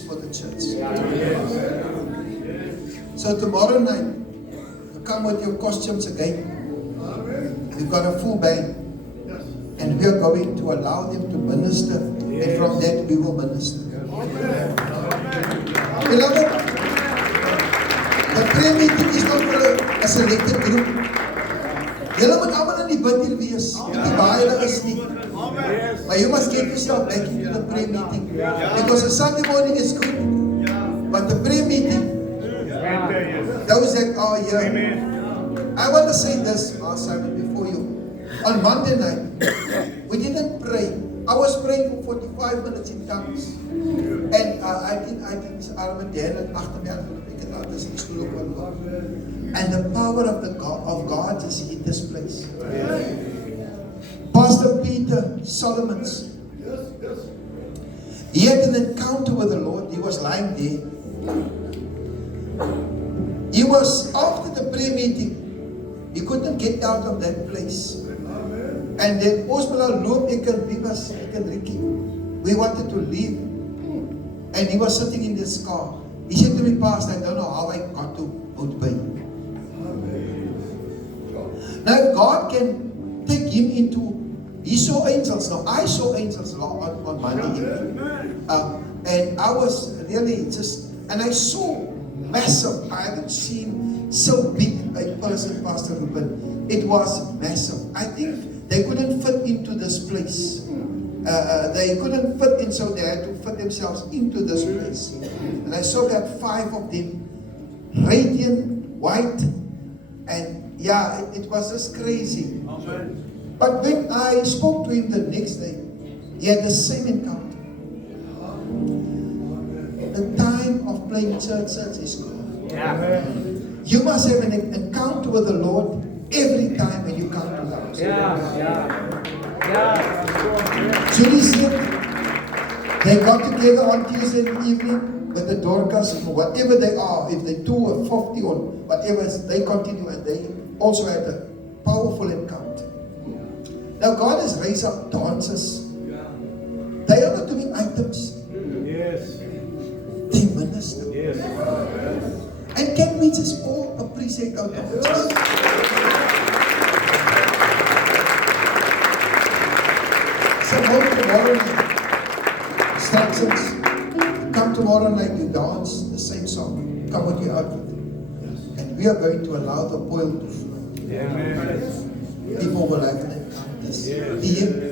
for the church. So tomorrow night, you come with your costumes again. We've got a full band. And we are going to allow them to minister. And from that we will minister. Beloved, the prayer meeting is not for a selected group. Julle moet almal in die bid hier wees. Nie baie daar is nie. But you must get yourself back into the prayer meeting. Because the Sunday morning is good. But the prayer meeting, those that are here. I want to say this, Simon, before you. On Monday night, we didn't pray. I was praying for 45 minutes in tongues. And I think Mr. Armadale achter me aan this stoel op. And the power of God is in this place. Pastor Peter Solomons, he had an encounter with the Lord. He was lying there. He was after the prayer meeting. He couldn't get out of that place. And then we wanted to leave. And he was sitting in this car. He said to me, Pastor, I don't know how I got to Oudtshoorn. Now God can take him into, he saw angels. Now I saw angels on Monday evening. And I was really just, and I saw massive. I haven't seen so big a person, Pastor Ruben. It was massive. I think they couldn't fit into this place. They couldn't fit in, so they had to fit themselves into this place. And I saw that 5 of them, radiant, white, and yeah, it was just crazy. But when I spoke to him the next day, he had the same encounter. The time of playing church is gone. You must have an encounter with the Lord every time when you come to the house. Julie said they got together on Tuesday evening with the Dorcas, whatever they are, if they 2 or 50 or whatever, they continue and they also had a powerful encounter. Now God has raised up dancers. They are not doing items. They minister. And can we just all appreciate our dancers? So tomorrow night, instructions. Come tomorrow night, you dance the same song. Come with your outfit. And we are going to allow the oil to flow. People will have an encounters.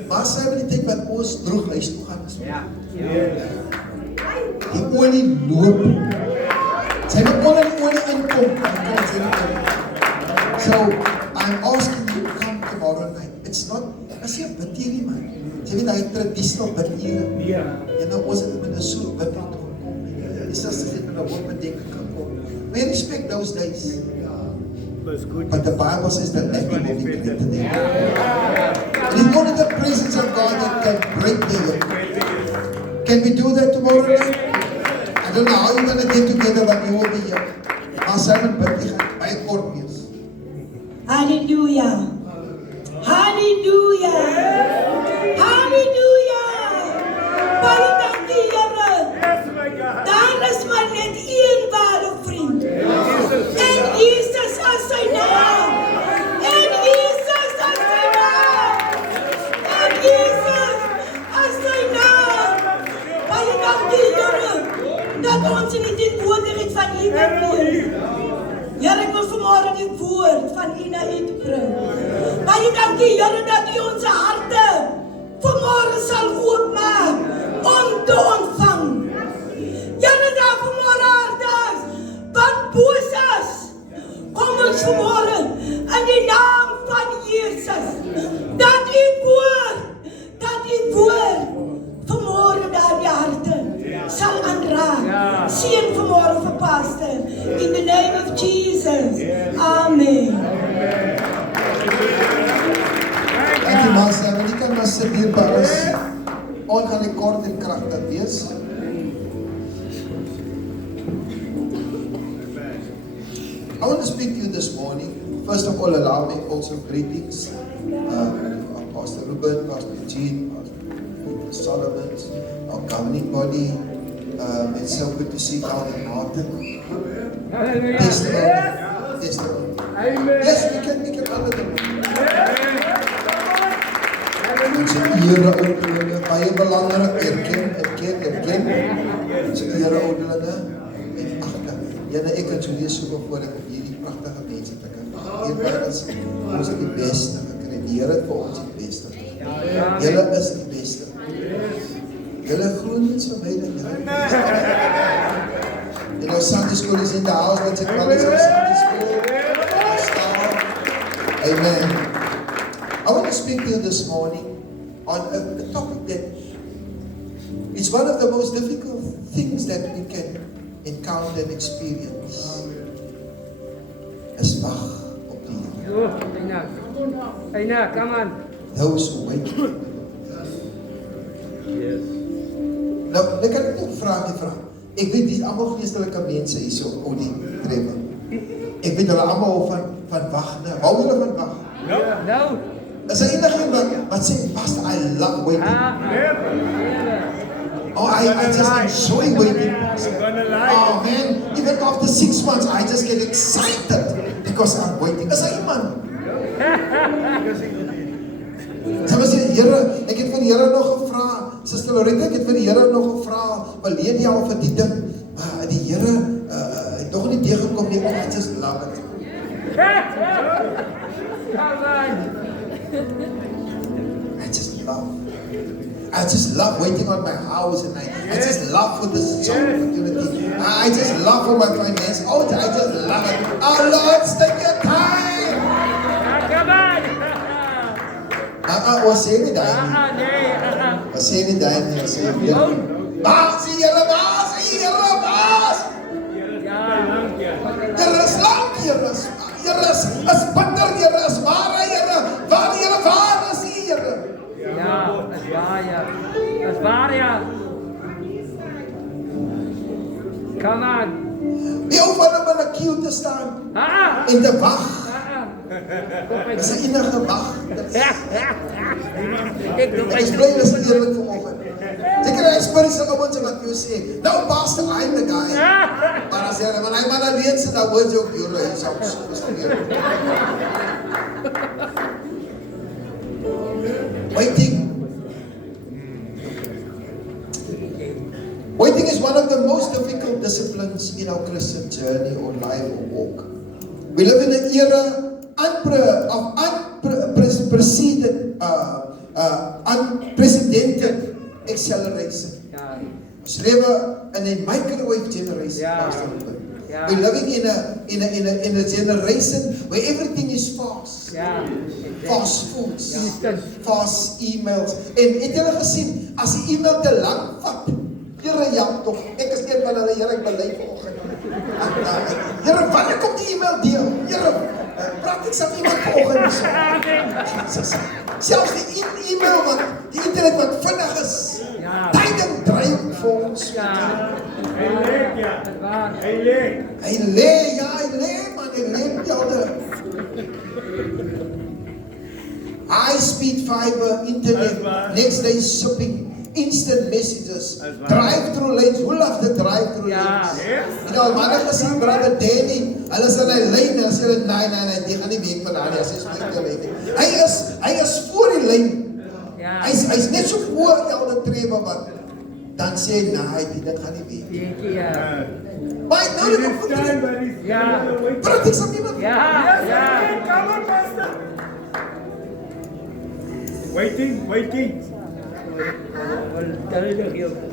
Maar sy wil die tyd wat ons drooghuis toe gaan. Die olie loop. Sy wil onder die olie inkom. So, I'm asking you to come tomorrow night. It's not, as jy bid hierdie man. Jy weet, hy traditional bid hier. Jy nou, ons het met een soel bid om te kom. Is as dit met een woord bedenken kan kom. We respect those days. But the Bible says that nothing will be connected there. It is only the presence of God that can break the yoke. Can we do that tomorrow night? I don't know how you're going to get together, but you will be here. Maar Simon, but jy gaan baie kort wees. Hallelujah. Hallelujah. Hallelujah. Baie dankie, Here. Daar is maar net een ware vriend. En Jesus as sy naam. En Jesus as sy naam. En Jesus as sy naam. Baie dankie, Here, dat ons in die teenwoordigheid van U kan wees. Here, ek wil vanmorgen die woord van U na U te bring. Baie dankie, Here, dat U ons harte vanmorgen sal oopmaak om te ontvang. Here, daar vanmorgen hartes, wat boos is, kom ons vanmorgen in die naam van Jesus, dat U woord vanmorgen daar die harte sal aanraak. Seën vanmorgen vir pastor, in the name of Jesus. Amen. Dankie Master, en die kan maar sit hier by ons. On gaan die kort en kragtig wees. I want to speak to you this morning. First of all, allow me also greetings. Pastor Ruben, Pastor Eugene, Pastor Solomon, our governing body, It's so good to see Calvin Martin. Hallelujah. Testimony. Amen. Yes, we can honor them. Ons Hallelujah. Here ouderlinge, baie belangrik, erken. Ons Here ouderlinge en agter. Jene, ek het so lees so voordat om hierdie pragtige mense te kan. Ons het die beste gekry. Die Here het vir ons die beste. Julle is die beste. Julle groen niets van my dan. You know, Sunday school is in the house. Let's acknowledge our Sunday school. Amen. I want to speak to you this morning on a topic that is one of the most difficult things that we can encounter and experience. Is wag op die Here. Aina, come on. Those who wait. Nou, ek kan net 'n vragie vra. Ek weet dis almal geestelike mense hierso op die trebe. Ek weet hulle almal hou van wag, né? Hou julle van wag? No. Is daar enigiemand wat sê, "Pastor, I love waiting." Oh, I just enjoy waiting. Oh man, even after 6 months, I just get excited because I'm waiting. Is daar iemand? Sy sê, Here, ek het vir die Here nog gevra, Suster Loretta, ek het vir die Here nog gevra, verlede jaar vir die ding, maar die Here het nog nie teëgekom nie, I just love it. I just love waiting on my house, and I just love for this job opportunity. I just love for my finance. Oh, I just love it. Oh Lord, take your time. Come on. Was sê nie daai nie. Was sê nie daai nie, was sê weer. Baas, Here, baas. Here is lank, Here is bitter, Here is ware, Here. Waar is Here? Ja, dat is waar, ja. Come on. Jy hoef van in 'n queue te staan en te wag. Dis 'n enige wag. Ik doe Ek is bly dis eerlik vanoggend. Seker hy spesifiek se ouens wat jy sê. Nou pastor, I'm the guy. Maar as jy maar hy maar alleen sit dan hoor jy ook jy is op so weer. Waiting is one of the most difficult disciplines in our Christian journey or life or walk. We live in an era of unprecedented acceleration. Ons lewe in 'n microwave generation. We're living in a generation where everything is fast. Fast foods, fast emails. En het julle gesien as die e-mail te lank vat? Here, ja tog. Ek is een van hulle, Here, ek bely vanoggend. Here, wanneer kom die e-mail deel? Here, praat ek saam iemand vanoggend hierso. Selfs die e-mail wat die internet wat vinnig is. Tyding dryf vir ons. Hy lê, man, hy lê jare. High speed fiber, internet, next day shipping, instant messages, drive-through lanes. Who loves the drive-through lanes? You know, manne gesien, brother Danny, hulle is in die lyn, hulle sê, nee, die gaan nie week van daar, as hy spreek die lyn. Hy is voor die lyn. Hy is net so voor die trebe wat, dan sê hy, nee, die ding gaan nie week. Maar hy nou nie voor die lyn. Praat ek saam iemand? Come on, pastor. Waiting.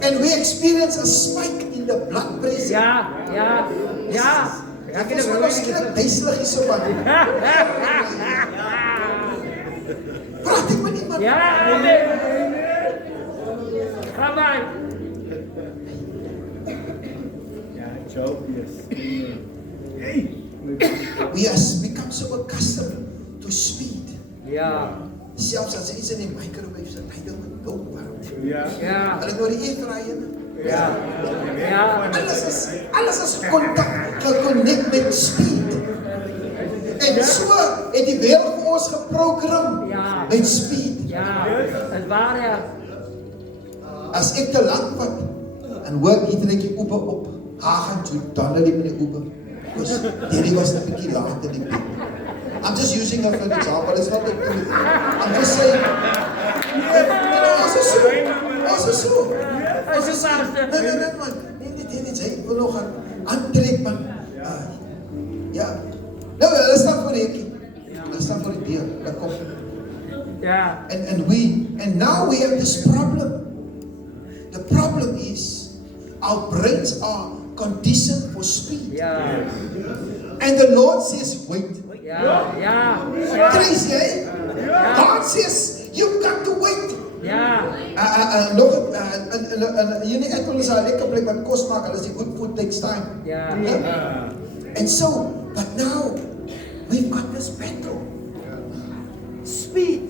And we experience a spike in the blood pressure. Ek is maar skielik duiselig hierso van. Praat ek met iemand? Come on. We have become so accustomed to speed. Selfs as iets in die microwave se tyd moet gou warm. Hulle nou die airfryer. Alles is geconnect met speed. En so het die wêreld vir ons geprogram met speed. Is waar, As ek te lank vat, En hoor, hier trek jy Uber op. Gaan toe, dan hulle met die Uber. Because Daddy was 'n bietjie laat in die bed. I'm just using her for an example, it's not the truth. I'm just saying, also so. As 'n pastor. Nee man, nee, jy wil nog aantrek man. Ja. Nou, hulle staan voor die hekkie. Hulle staan voor die deur, hulle kom. Ja. And now we have this problem. The problem is, our brains are conditioned for speed. Ja. And the Lord says, wait. Ja. Crazy, eh? God says, you've got to wait. Ja. Jullie ek wil ons al lekker plek wat kos maak, hulle is die good food takes time. Ja. And so, but now, we've got this battle. Speed.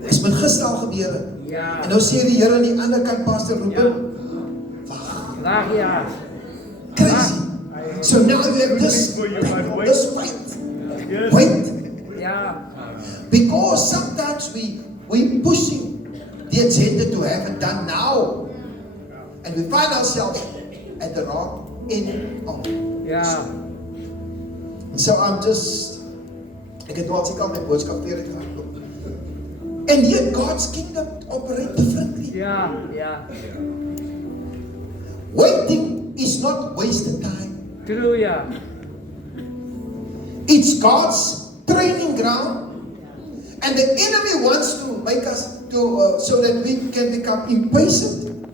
Dis met gister al gebeur. Ja. En nou sê die Here aan die ander kant, Pastor Ruben, Wag ja. crazy. So now you have this battle, this fight. Wait. Ja. Because sometimes we pushing the agenda to have it done now. And we find ourselves at the wrong end of it. Ja. So ek het al seker my boodskap weer uitgehardloop. And yet God's kingdom operate differently. Ja. Waiting is not wasted time. True ja. It's God's training ground. And the enemy wants to make us so that we can become impatient,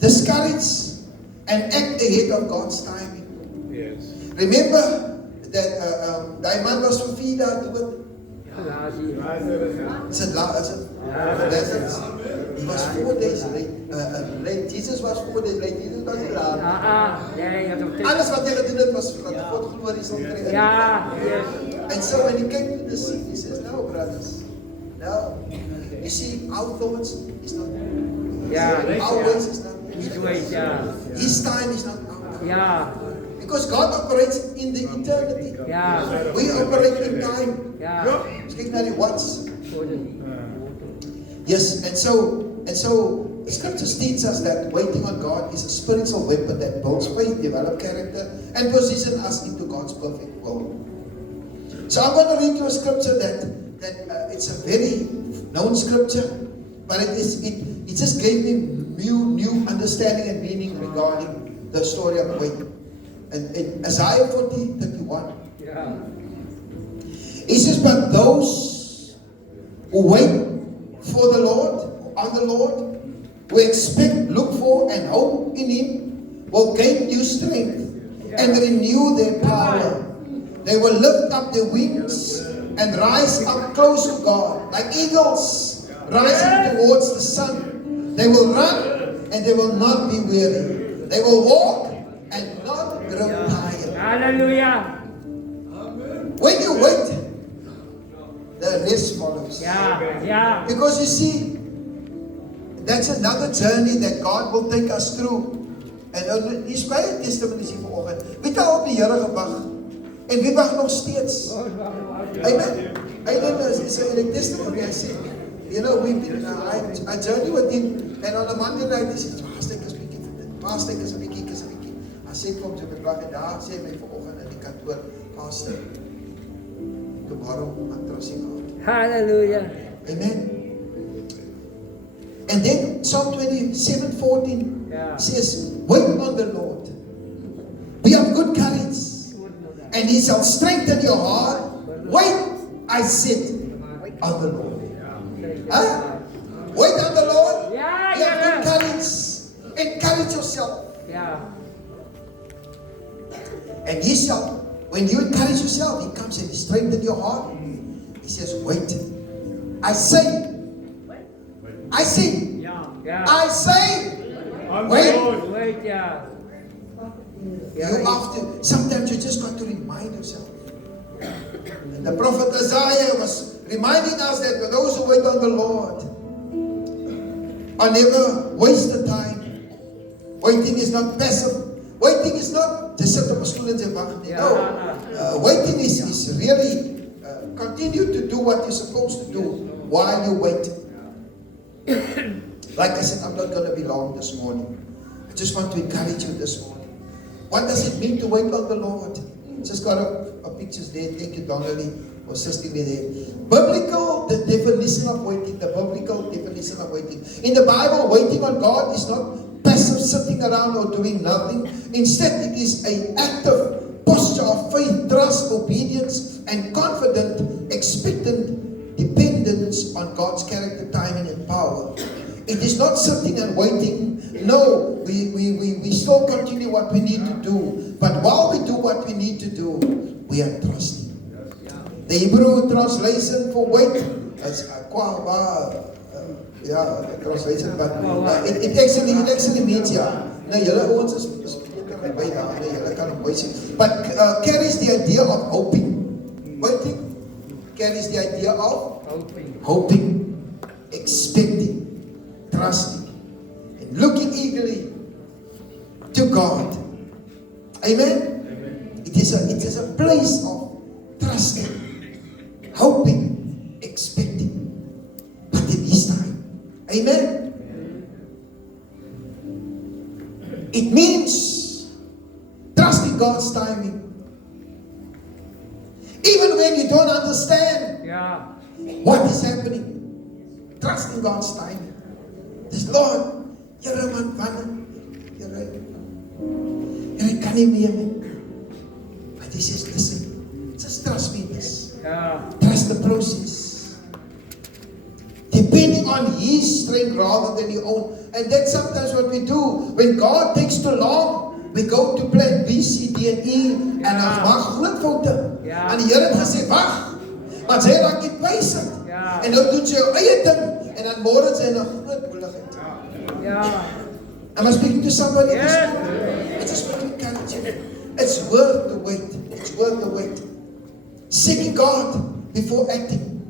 discouraged, and act ahead of God's timing. Yes. Remember that die man was vir 4 dae toe bid. Is it Lazarus? He was 4 days late. Jesus was 4 days late. Jesus was nie laat. Nee, het ook Alles wat hy gedoen het was vir dat God glorie sal kry. Ja. And so when he came to the scene, he says, no, brothers. No. You see, our thoughts is not Ja. our ways is not Niet weet ja. His time is not our time. Ja. Because God operates in the eternity. Ja. We operate in time. Ja. Ons kyk na die watts. Yes, and so the scripture states us that waiting on God is a spiritual weapon that builds faith, develops character, and positions us into God's perfect will. So I'm going to read you a scripture that it's a very known scripture, but it just gave me new understanding and meaning regarding the story of waiting. And in Isaiah 40:31, Ja. it says, but those who wait for the Lord, on the Lord, who expect, look for, and hope in Him, will gain new strength and renew their power. They will lift up their wings and rise up close to God, like eagles rising towards the sun. They will run and they will not be weary. They will walk and not grow tired. Hallelujah. When you wait, the rest follows. Ja. Because you see, that's another journey that God will take us through. En die is baie testimonies hier vanoggend. Wie het al op die Here gewag? En wie wag nog steeds? Amen. It's a testimony. I said, you know, I journey with him, and on a Monday night, he said, Pastor, ek is a bietjie. I said, kom to my plek, en daar sê my vanoggend in die kantoor, Pastor, tomorrow I'm trusting God. Hallelujah. Amen. And then Psalm 27:14 says, wait on the Lord. Be of good courage, and He shall strengthen your heart. Wait, I said, on the Lord. Huh? Wait on the Lord. Be of good courage. Encourage yourself. Ja. And He shall, when you encourage yourself, He comes and He strengthens your heart. He says, wait. I say, Ja. I say, wait. Wait, ja. You have to, sometimes you just got to remind yourself. And the prophet Isaiah was reminding us that for those who wait on the Lord are never wasted time. Waiting is not passive. Waiting is not just sit op 'n stoel en jy wag nie. No. Waiting is really continue to do what you're supposed to do while you wait. Like I said, I'm not going to be long this morning. I just want to encourage you this morning. What does it mean to wait on the Lord? Just got a pictures there. Thank you, Donnelly, for assisting me there. The definition of waiting, the biblical definition of waiting. In the Bible, waiting on God is not passive sitting around or doing nothing. Instead, it is an active posture of faith, trust, obedience, and confident, expectant dependence on God's character, timing, and power. It is not sitting and waiting. No, we still continue what we need to do. But while we do what we need to do, we are trusting. The Hebrew translation for wait is translation, but it actually means but carries the idea of hoping. Waiting carries the idea of hoping, expecting, trusting, and looking eagerly to God. Amen? It is a place of trusting, hoping, expecting, but in His time. Amen? It means trusting God's timing. Even when you don't understand what is happening, trusting God's timing. This Lord, Here man, Here kan nie meer nie. But He says, listen, just trust me in this. Trust the process. Depending on His strength rather than your own. And that's sometimes what we do. When God takes too long, we go to plan B, C, D, and E. En dan maak groot foute. En die Here het gesê, wag. Maar sy raak nie patient. En nou doen sy jou eie ding. En dan môre sy 'n groot moeilikheid. Am I speaking to somebody this morning? I just want to encourage you. It's worth the wait. It's worth the wait. Seeking God before acting.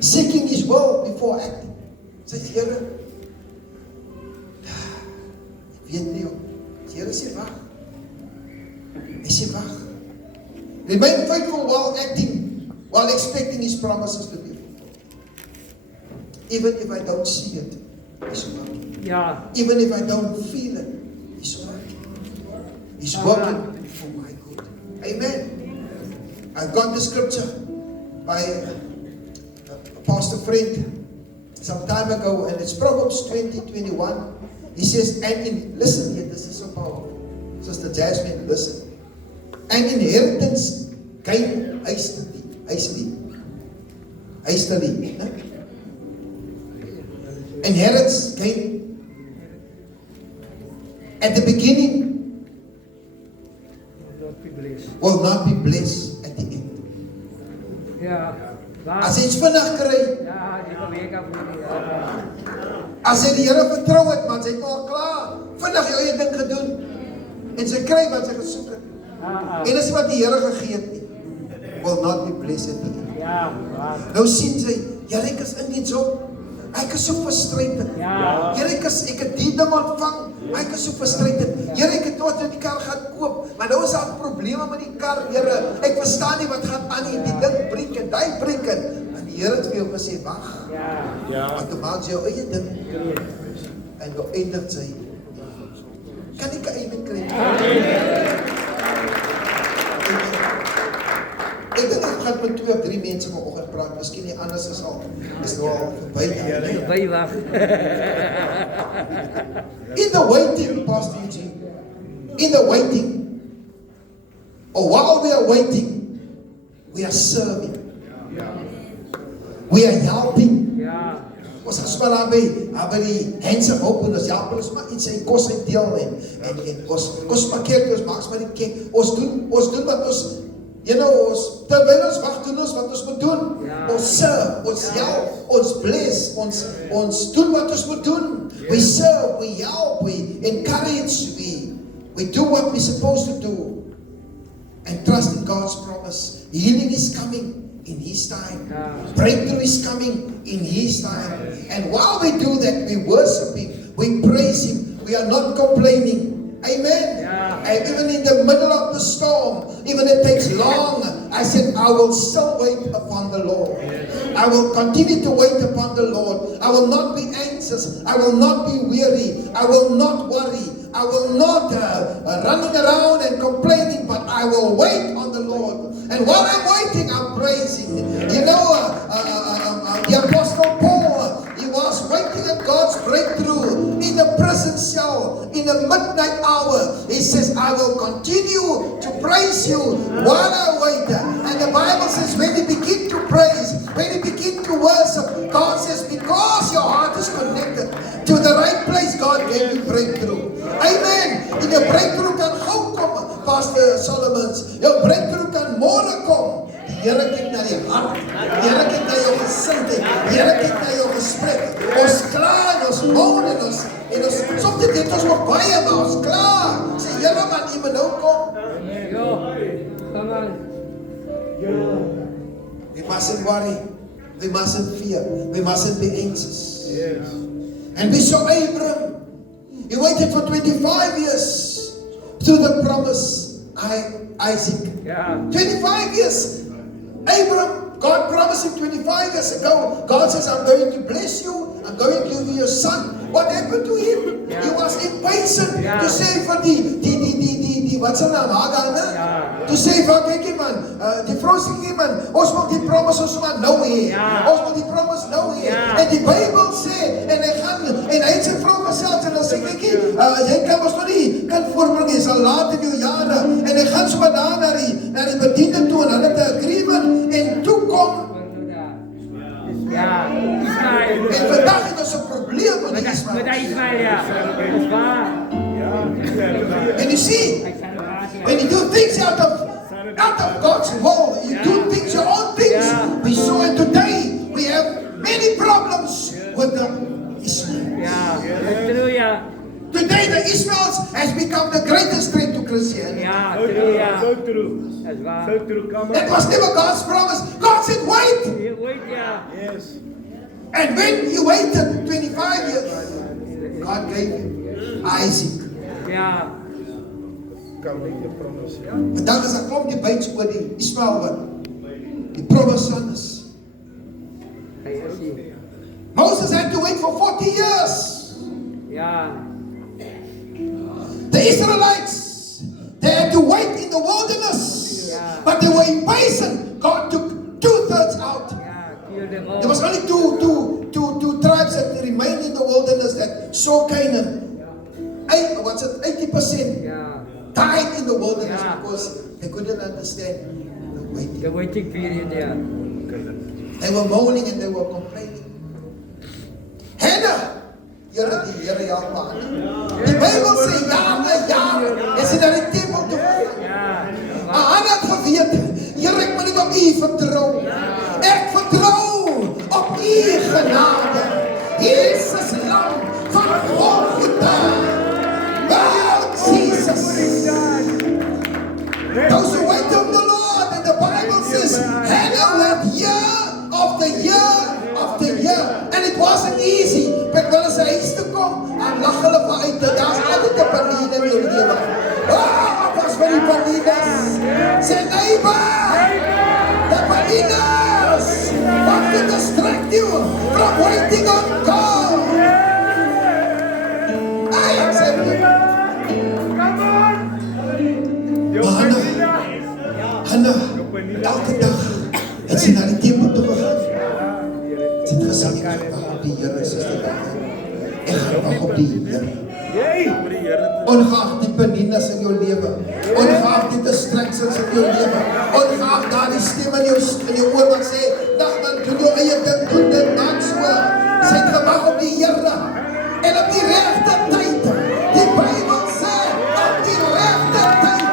Seeking His will before acting. Sê Here, ek weet nie. Here sê wag. Hy sê wag. Remain faithful while acting, while expecting His promises to be fulfilled. Even if I don't see it, He's working. Even if I don't feel it, He's working. He's working for my good. Amen. I've got the scripture by a pastor friend some time ago, and it's Proverbs 20:21. He says, listen here, this is so powerful. Sister Jasmine, listen. An inheritance gain hastily. Inheritance gain at the beginning will not be blessed at the end. As jy iets vinnig kry, as jy die Here vertrou het, maar sy het al klaar vinnig jou eie ding gedoen, en sy kry wat sy gesoek het, en as wat die Here gegee het nie, will not be blessed at the end. Nou sien sy, Here, ek is in die job, ek is so frustrated. Here, ek het die ding ontvang, maar ek is so frustrated. Here, ek het wat in die kar gaan koop, maar nou is daar probleme met die kar, Here. Ek verstaan nie wat gaan aan nie, die ding breek en die breek en die Here het vir jou gesê, wag. Want toe maak jy jou eie ding en jou eindig sy. Kan ek 'n amen kry? Ek dink ek gaan met 2 of 3 mense vanoggend praat, miskien nie anders is al verby wag. In the waiting, Pastor Eugene, in the waiting, or while we are waiting, we are serving. We are helping. Ons as maar by die hands op en ons help ons maar iets en kos uitdeel en ons maak ons maak maar die kek. Ons doen wat ons terwyl ons wag doen ons wat ons moet doen. Ons serve, ons help, ons bless, ons doen wat ons moet doen. We serve, we help, we encourage, we do what we're supposed to do. And trust in God's promise. Healing is coming in His time. Breakthrough is coming in His time. And while we do that, we worship Him, we praise Him. We are not complaining. Amen. Yeah. And even in the middle of the storm, even it takes long, I said, I will still wait upon the Lord. I will continue to wait upon the Lord. I will not be anxious. I will not be weary. I will not worry. I will not running around and complaining, but I will wait on the Lord. And while I'm waiting, I'm praising. You know, the Apostle Paul, he was waiting on God's breakthrough in a prison cell, in a midnight hour. He says, I will continue to praise you while I wait. And the Bible says, when you begin to praise, when you begin to worship, God says, because your heart is connected to the right place, God gave you breakthrough. Amen. In your breakthrough kan gou kom, Pastor Solomons. Jou breakthrough kan môre kom. Die Here kyk na die hart. Die Here kyk na jou gesindheid. Die Here kyk na jou gesprek. Ons klaar, ons moan en ons soms dit ons nog baie, maar ons klaar. Sê Here, man, U moet nou kom. Yo. Come on. We mustn't worry. We mustn't fear. We mustn't be anxious. Yes. And we saw Abraham. He waited for 25 years to the promise, Isaac. Yeah. 25 years. Abraham, God promised him 25 years ago. God says, I'm going to bless you. I'm going to give you a son. What happened to him? Yeah. He was impatient Yeah. to say for the what's her name? Hagar, né? Yeah. To say for, kyk man, die vrou sê man, ons moet die promise ons maar nou hê. Yeah. Ons moet die promise nou hê. Yeah. En die Bybel sê, en hy het sy vrou gesels en dan sê, kykie, jy kan ons nog nie kan voorbring, jy sal laat in jou jare. En hy gaan so daar na die bediende toe, en hulle het 'n agreement, en toe kom, Ja. Ismail. en vandag het ons 'n probleem met die Met Ismael. Ismail, ja. Dat is waar. And you see, Hij staat nog aan, ja. when you do things out of God's will, you do things, your own things. Yeah. We saw it today, we have many problems with the Ismael. Ja. True, ja. Today the Ismails has become the greatest threat to Christianity. Ja, So true, true, ja. so true. Dat is waar. So true, come That on. was never God's promise. God said, wait. Je weet, ja. Yes. And when you waited 25 years, God gave you Isaac. Ja. Come make the promise. Vandag is 'n klomp debates oor die Ismael wat die promised son is. Hij is hier. Moses had to wait for 40 years. Ja. The Israelites, they had to wait in the wilderness. Yeah. But they were impatient. God took 2/3 out. Ja, kill them all. There was only two tribes that remained in the wilderness that saw Canaan. 80% Ja. died in the wilderness Yeah. because they couldn't understand the waiting. The waiting period, ja. They were moaning and they were complaining. Hannah, Here die Here help haar. Die Bybel sê jaar na jaar is sy na die tempel toe. Ja. Maar Hannah het geweet, Here, ek moet nie op U vertrou. Ek vertrou op U genade. Jesus Lam van Golgotha. Oh, Jesus. Those who wait on the Lord, and the Bible says, Hannah went year after year after year, and it wasn't easy. But when sy huis toe kom, dan lag hulle vir uit. Daar's altyd 'n paniek in jou lewe. Oh, pas vir die paniekers. Sê neighbor, the paniekers want to distract you from waiting on God. I accept it. Hannah, elke dag het sy na die tempel toe gegaan. Sy het gesê, ek gaan wag op die Here, suster. Ek gaan wag op die Here. Ongeag die paniekers in jou lewe, ongeag die distractions in jou lewe, ongeag daardie stem in jou oor wat sê, "Dag man, doen jou eie ding, doen dit, maak so." Sy het gewag op die Here en op die regte tyd. Die Bybel sê op die regte tyd.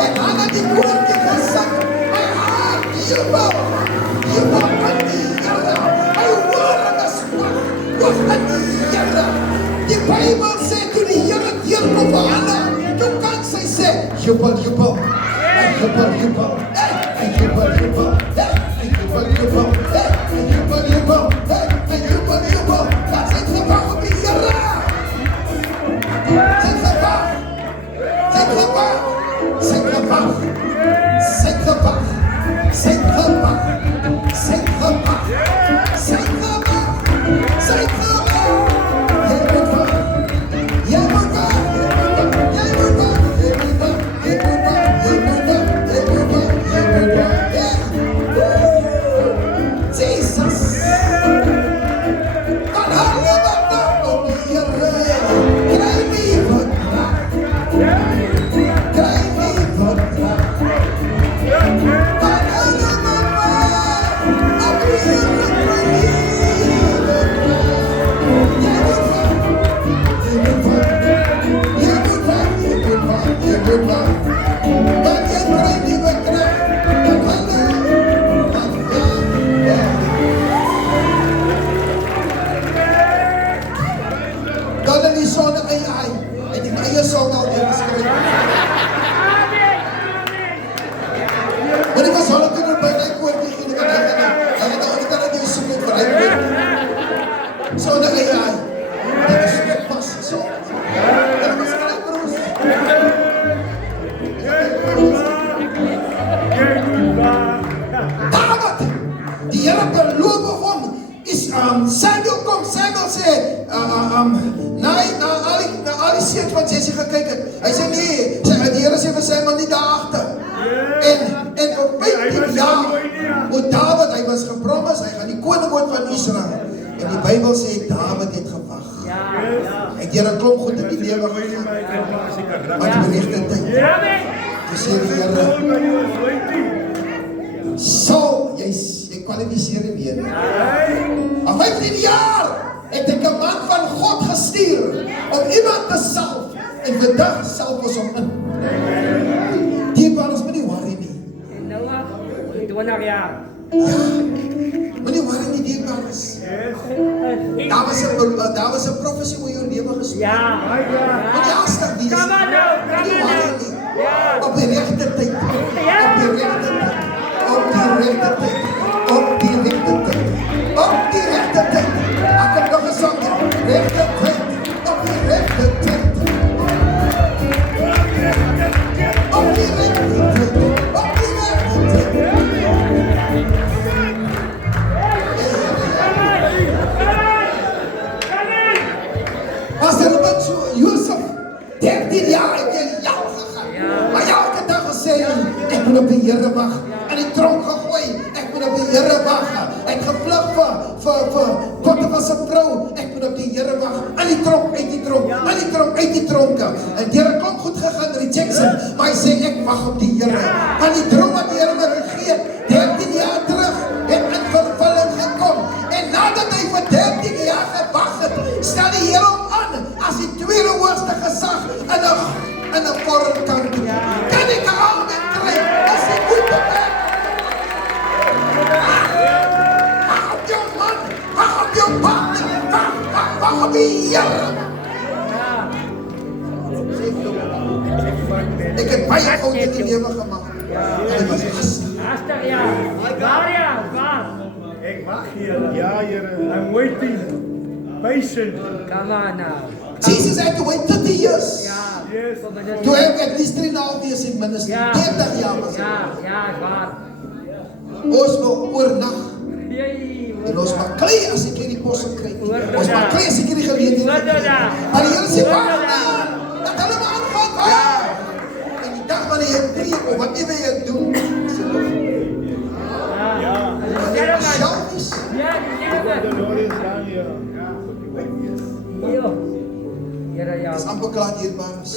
Ek Hannah die koortjie gesing. My hart jubel aan die Here. My woorde is wag aan die Here. Die Bybel sê toe die Here deurkom vir Hannah, toe kan sy sê, jubel, jubel. En jubel, jubel. En jubel, jubel. En jubel, jubel. En jubel, jubel. En jubel, jubel. Dat sy gewag op die Here. gewag. Sy gewag. Sy gewag. Sy gewag. Sy gewag. Sy gewag. Sy gewag. Jy moet wag. Jy moet wag. Jy moet wag. Jy moet wag. Jy moet wag. Jy moet wag. Jy moet wag. Jy moet wag. Jesus. Dan hou jy wat op die Here. Kry nie wat raak. Kry nie wat raak. Dan hou jy wat raak. Op die Here kry nie wat raak. Jy moet wag. Jy moet wag. Jy moet wag. Jy moet wag. Jy moet wag. Dan jy kry nie wat raak. Dan hou jy wat raak. Dan in die sonne eie hy. En die eie song al geskryf. Maar die was hulle toe by my koor die ene kan hy kan dit soek net vir hy koor. Sonne eie hy. Dit is so pas so. Dat was skryf broers. David, die Here beloof hom is Samuel kom, Samuel sê nee, na al die seens wat Jesse gekyk het. Hy sê nee, die Here sê vir Samuel nie daar agter. En op 15 jaar moet David, hy was gepromis, hy gaan die koning word van Israel. En die Bybel sê David het gewag. Hy het hier 'n klomp goed in die lewe gegaan. Wat beweeg dit tyd? Dis sê die Here. So, jy kwalifiseer nie meer. Al 15 jaar het ek 'n man van God gestuur om iemand te salf en vandag salf ons hom in. Die baas moet nie worry nie. Nou wag, 20 jaar. Ja, moet nie worry nie, die baas. Daar was 'n profesie oor jou lewe gespreek. Ja. Moet jy aanstaan wees. Kom aan nou, Moet nie worry nie. Ja. Op die regte tyd. Op die regte tyd. Op die regte tyd. Op die regte tyd. Op die regte tyd. Ek het nog 'n song. Regte tyd. Op die regte tyd. Op die regte tyd. Op die regte tyd. Pastor Robert Joseph, 13 jaar het jy jou gegaan. Maar jy elke dag gesê, ek moet op die Here wag. En die tronk gegooi, ek moet op die Here wag. Ek gevlug vir Potifar se vrou, ek moet op die Here wag. Aan die tronk, uit die tronk, aan die tronk, uit die tronke. En deur 'n klomp goed gegaan, rejection, maar hy sê ek wag op die Here. Aan die droom wat die Here my gegee het, 13 jaar terug, het in vervulling gekom. En nadat hy vir 13 jaar gewag het, stel die Here hom aan as die tweede hoogste gesag in 'n foreign country. Kan ek 'n amen kry as jy goed bewerk? Wag op jou man, wag op jou partner, wag op die Here. Ek het baie foute in die lewe gemaak. En ek was lastig. Hastig ja. Waar ja, waar? Ek wag hier. Ja, Here. I'm waiting. Patient. Come on now. Jesus had to wait 30 years. Ja. Yes. To have at least 3.5 years in ministry. Ja. 30 jaar was dit. Ja, waar? Ons wil oornag. Jee. En ons maklei as ek hierdie posse kry. Oordag. Ons maklei as ek hierdie geleentheid kry. Oordag. Maar die Here sê, Oordag. "Wag man, dat hulle maar aangaan." Wag. En die dag wanneer jy preek of wat jy doen, sê tog, Ja. selfies. Ja, The Lord is down here. Yo. Here ja. Dis amper klaar hier, baas.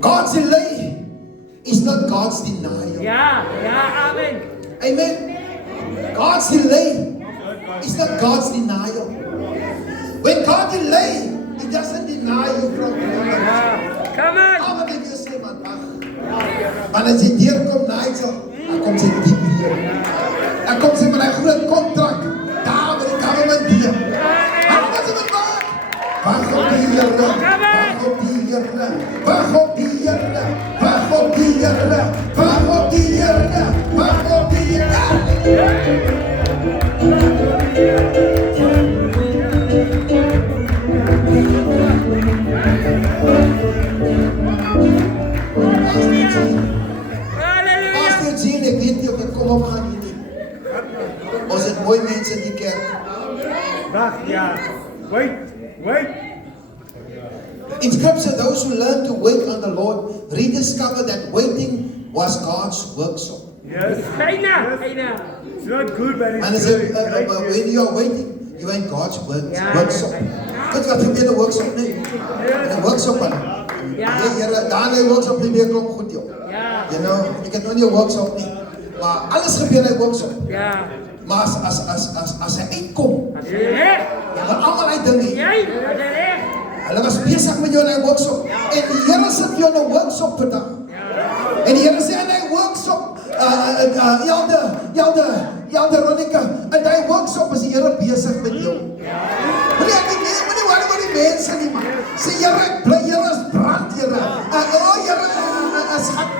God's delay is not God's denial. Ja, amen. Amen. God's delay is not God's denial. When God delay, He doesn't deny you from remembering. Ja. Come on. Al wat ek wil sê, man, wag. Want as jy deurkom, Nigel, dan kom sy diep hier. Dan kom sy met die groot kontrak, daar met die government hier. Hou wat sy met wag. Wag op die Here, wag op die Here, wag op die Here, wag op die Here, wag op die Here, wag op die Here. In Scripture, those who learn to wait on the Lord rediscover that waiting was God's workshop. Yes. Bijna. It's not good, but And it's as good. when you are waiting, you are in God's Ja. workshop. Weet wat gebeur in 'n workshop nie? In 'n workshop man. Ja. Here, daar in 'n workshop nie meer klop goed joh. Ja. You know, ek het nog nie 'n workshop nie. Maar alles gebeur in 'n workshop. Ja. Maar as hy uitkom, Dat is recht. dan gaan almal uit dinge. Jij, dat is recht. Hulle was besig met jou in 'n workshop. En die Here sit jou in 'n workshop vandag. En die Here sê in 'n workshop, Jelde Ronika, in die workshop is die Here besig met jou. Moenie worry oor die mense nie man. Sê Here, ek bly Here is brand Here. Here,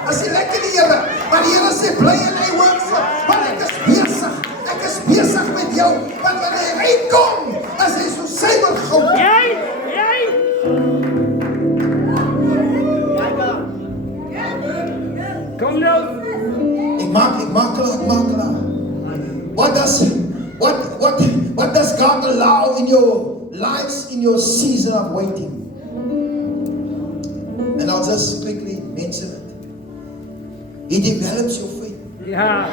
as jy lekker die Here. Maar die Here sê bly in die workshop. Want ek is besig met jou. Want wanneer hy uitkom, is hy so suiwer goud. Jij. Kom nou. Ik maak klaar. What does God allow in your lives in your season of waiting? And I'll just quickly mention it. He develops your faith. Ja.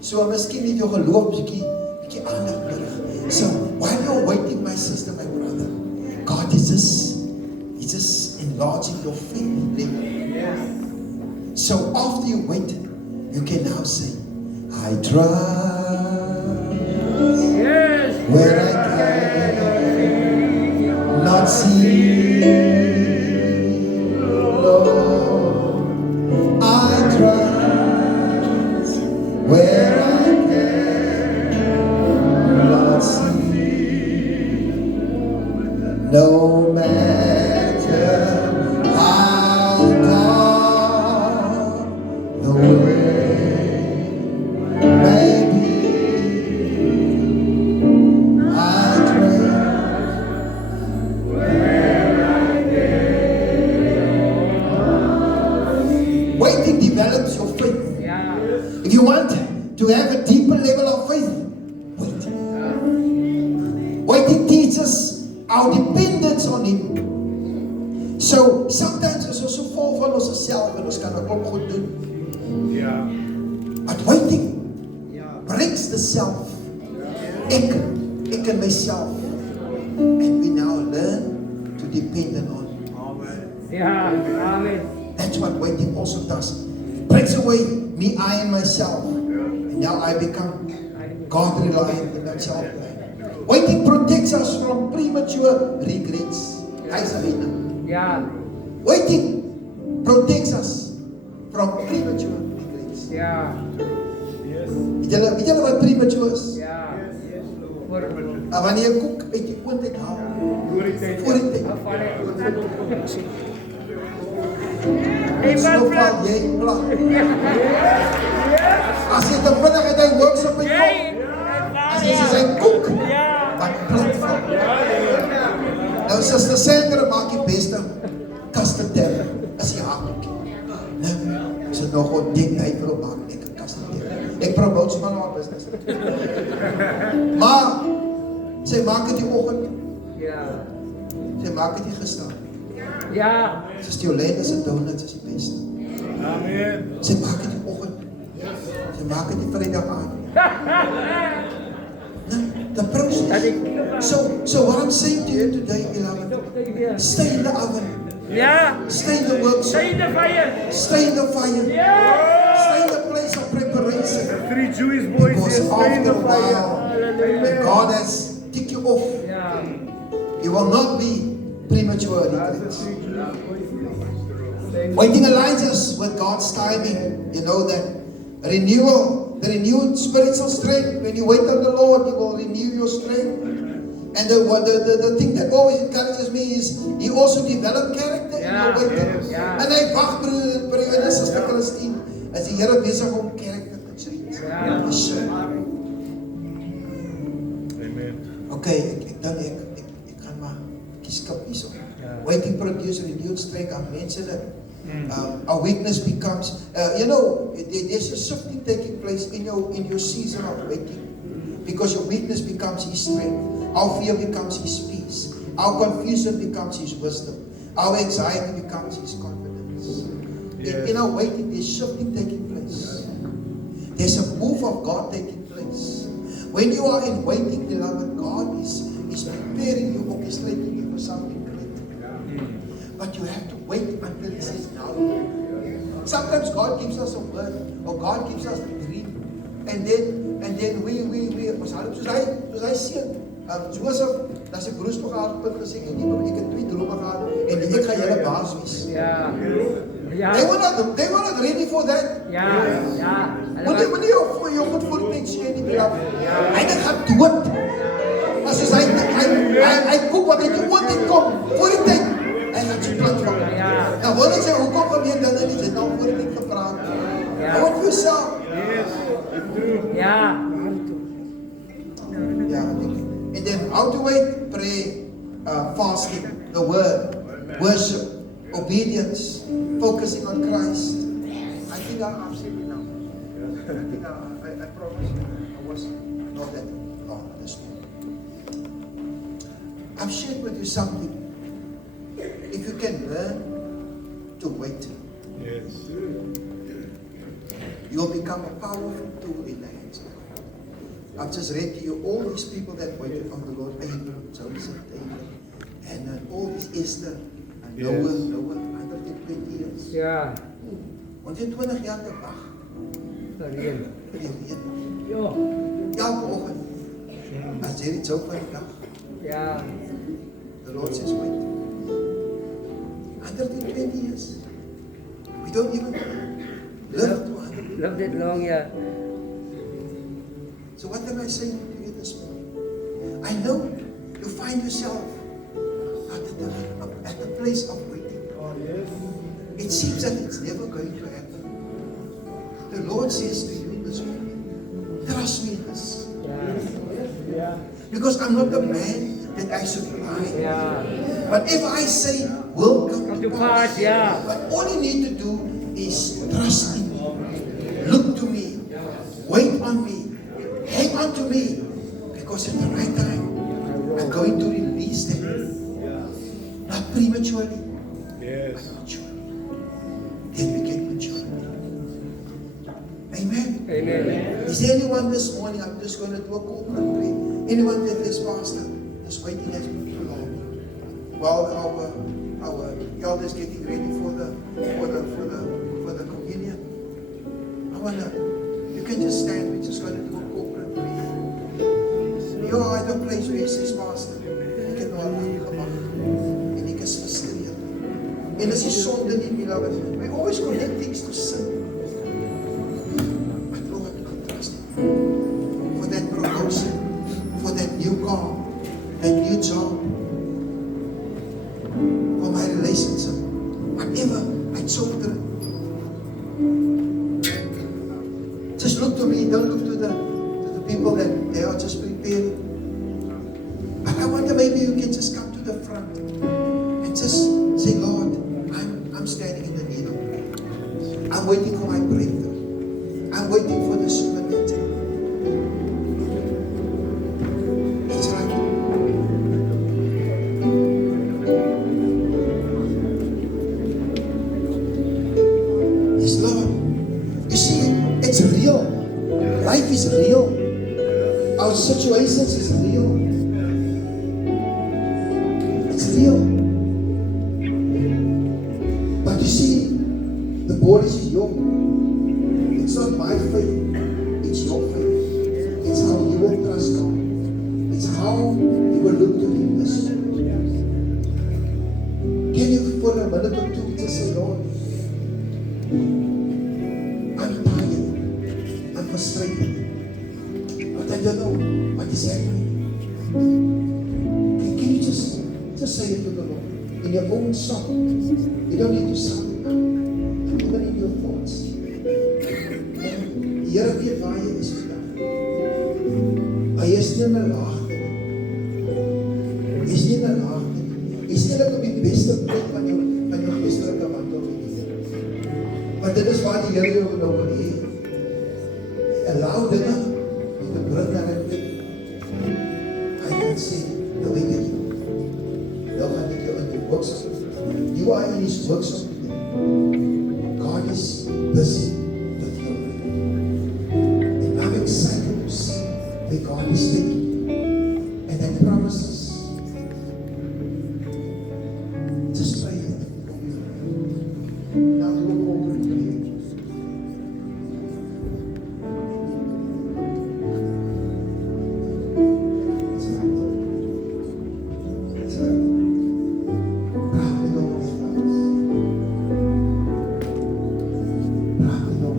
So miskien het jou geloof bietjie aandag nodig. So while you're waiting, my sister, my brother, God is just enlarging your faith level. So after you wait, you can now say, I trust Yes. where I cannot see. Lord, I trust where I cannot see. No matter how dark the way may be, I trust waiting develops your faith. Ja. If you want to have a deeper level of faith, wait. Waiting teaches our dependence on Him. So sometimes is ons so vol van onsself en ons kan 'n klomp goed doen. Ja. But waiting breaks the self. Ek en myself. And we now learn to depend on Him. Ja. Amen. That's what waiting also does. Breaks away me, I and myself. And now I become God reliant and not self reliant. Waiting protects us from premature regrets. Ja. Waiting protects us from premature regrets. Ja. Weet julle wat premature is? Ja. Voor. Wanneer jy koek uit die oond uit haal. Voor die tijd. Voor die tyd. Hey, So man, val jy plat. As jy te vinnig uit die workshop uit kom, Jij. as jy sy koek, Ja. wat plat val. Nou Suster Sandra maak die beste custard terre. As jy haar koek. Nee, is het nog ontdek hy wil maak net 'n custard terre. Ek promote sommer haar business. Maar sy maak dit die oggend, Ja. sy maak dit die gister. Ja. Sy Jolene se donuts is die beste. Amen. Sy maak dit die oggend. Sy maak dit die Vrydag aand. The process. So what I'm saying to you today, beloved, stay in the oven, Ja. stay in the workshop, Zijn de fire. stay in the fire, Ja. stay in the place of preparation. The 3 Jewish boys Because here stay in after the a fire. while, when God has ticked you off, Ja. you will not be premature regrets. Waiting aligns us with God's timing. You know that renewal, the renewed spiritual strength. When you wait on the Lord, He will renew your strength. And the thing that always encourages me is He also developed character in your waiting. Ja. En hy wag periode is Suster Christine, as die Here besig om karakter te change. Ja. Amen. Okay, ek dink ek gaan maar skip hierso. Waiting produces renewed strength. I mentioned it. Our weakness becomes, there's a shifting taking place in your season of waiting, because your weakness becomes His strength. Our fear becomes His peace. Our confusion becomes His wisdom. Our anxiety becomes His confidence. In our waiting, there's shifting taking place. There's a move of God taking place. When you are in waiting, beloved, God is preparing you, orchestrating you for something great. But you have to wait until He says now. Sometimes God gives us a word, or God gives us a dream, and then we soos hy seun, Joseph, dat sy broers nog gehad het gesê, ek het 2 drome gehad en ek gaan julle baas wees. Ja. Ja. They were not ready for that. Ja. Ja. Want jy moet nie jou goed voor mense nie, beloved. Hy gaan dood. Maar soos hy koop wat uit die oond kom voor die tyd. Hy gaan sy plat vang. Nou wil ek sê, hoekom gebeur dit nie? Jy het nou voor die tyd gepraat. Hou het yourself. Ja. Yeah, and then how to wait? Pray, fasting, the word, worship, obedience, focusing on Christ. I think I'm saying now. I promise you, I was not that long this morning. I've shared with you something. If you can learn to wait, you will become a powerful tool in the hands of God. I've just read to you all these people that waited on the Lord, Abraham, Joseph, David, and all these Esther, and Noah, 120 years. Ja. Want jy 20 jaar te wag. Daarin. Ja. Elke oggend. As jy dit so van die dag. Ja. The Lord says, wait. 120 years. We don't even live to 100. Love that long, yeah. So what am I saying to you this morning? I know you find yourself at the place of waiting. It seems that it's never going to happen. The Lord says to you this morning, trust me in this. Because I'm not the man that I should lie. Ja. But if I say will come to pass, yeah. but all you need to do is trust in me. Look to me. Wait on me. Hang on to me, because at the right time, I'm going to release them. Not prematurely, but maturely. Then we get maturity. Amen. Amen. Is there anyone this morning? I'm just going to do a corporate prayer. Anyone that is pastor, this waiting has been too long. While our elders getting ready for the communion, you can just stand. We're just going to do a corporate prayer. You're at a place where He says, Pastor, ek het nou lang gewag en ek is frustreerd. En dis die sonde nie, beloved. We always connect things to sin. But Lord, I trust Him for that promotion, for that new car, that new job, for my relationship, whatever, my children. Just look to me, don't look to the people that they are just preparing. But I wonder maybe you can just come to the front and just say, Lord, I'm standing in the need of prayer. I'm waiting for my breakthrough. I'm waiting for the supernatural. That's right. Yes, Lord. You see, it's real. Life is real. Our situations is real. It's real. But you see, the ball is young. It's not my faith. It's your faith. It's how you will trust God. It's how you will look to Him this morning. Can you for a minute or two just say, Lord, I'm tired. I'm frustrated. But I don't know what is happening. Can you just say it to the Lord in your own song? You don't need to sound it out. Even in your thoughts. Die Here weet waar jy is vandag. Hy is nie in 'n laagte nie. Hy is nie in 'n laagte nie. Hy is net op die beste plek van jou geestelike wandel met die Here. Want dit is waar die Here jou nou wil hê. Allow dinge to bring naar het punt. Hij kan zeggen, nou weet ik het. You are in His workshop today. God is busy with your life. And I'm excited to see where God is taking you. And that promises. Just pray that. Now look over and pray. That's right. That's right. Praat met hom oor alles. Praat met hom.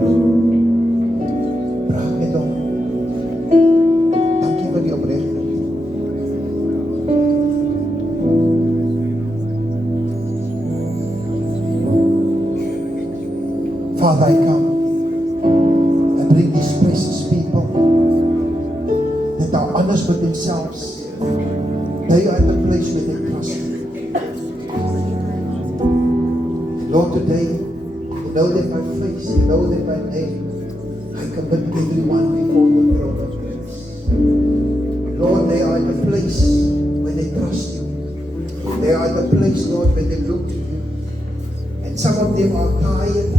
Praat met hom. Dankie vir die opregtheid. Father, I come and bring these precious people that are honest with themselves. They are at the place where they trust you. Lord, today, you know them by face, you know them by name. I commit everyone before your throne of grace. Lord, they are at the place where they trust you. They are at the place, Lord, where they look to you. And some of them are tired.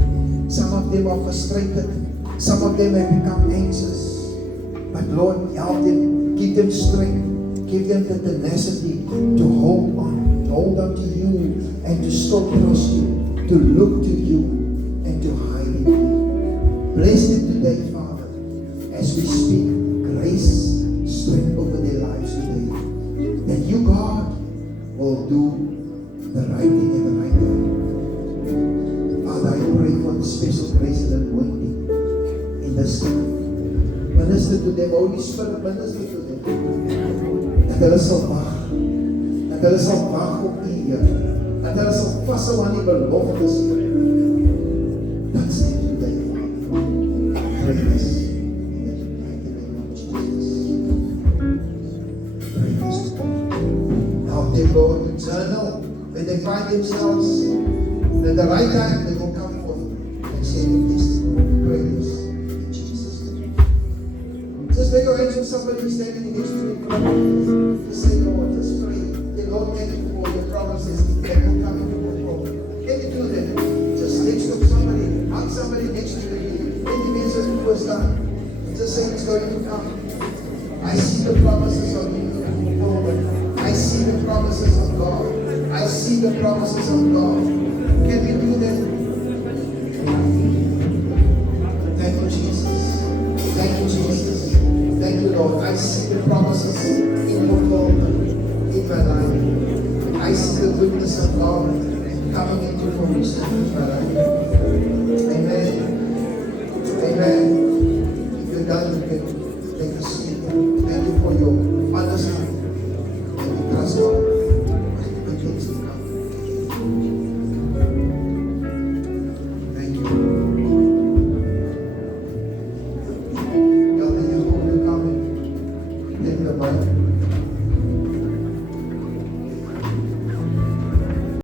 Some of them are frustrated. Some of them have become anxious. But Lord, help them. Give them strength. Give them the tenacity to hold on to you and to still trust you, to look to you and to hide in you. Bless them today, Father, as we speak grace, strength over their lives today. That you, God, will do the right thing at the right time. Father, I pray for the special grace and anointing in this time. Minister to them, Holy Spirit, minister to them. Dat hulle sal wag. Dat hulle sal wag op U, Here. Dat hulle sal vashou aan die beloftes, Here. That's it today, Father. Pray this in the mighty name of Jesus. Pray this. Help them, Lord, to journal when they find themselves. At the right time, they will come forth and say this. Pray this in Jesus' name. Just lay your hands on somebody standing next to you. Just say, Lord, just pray. Say, Lord, thank you for your promises that will come into control. Can you do that? Just next to somebody, hug somebody next to you. Any message to us done. Just say it's going to come. I see the promises of you moving forward. I see the promises of God. I see the promises of God. Can we do that? Thank you, Jesus. Thank you, Jesus. Thank you, Lord. I see the promises in fulfillment in my life. I see the goodness of God coming into fruition in my life.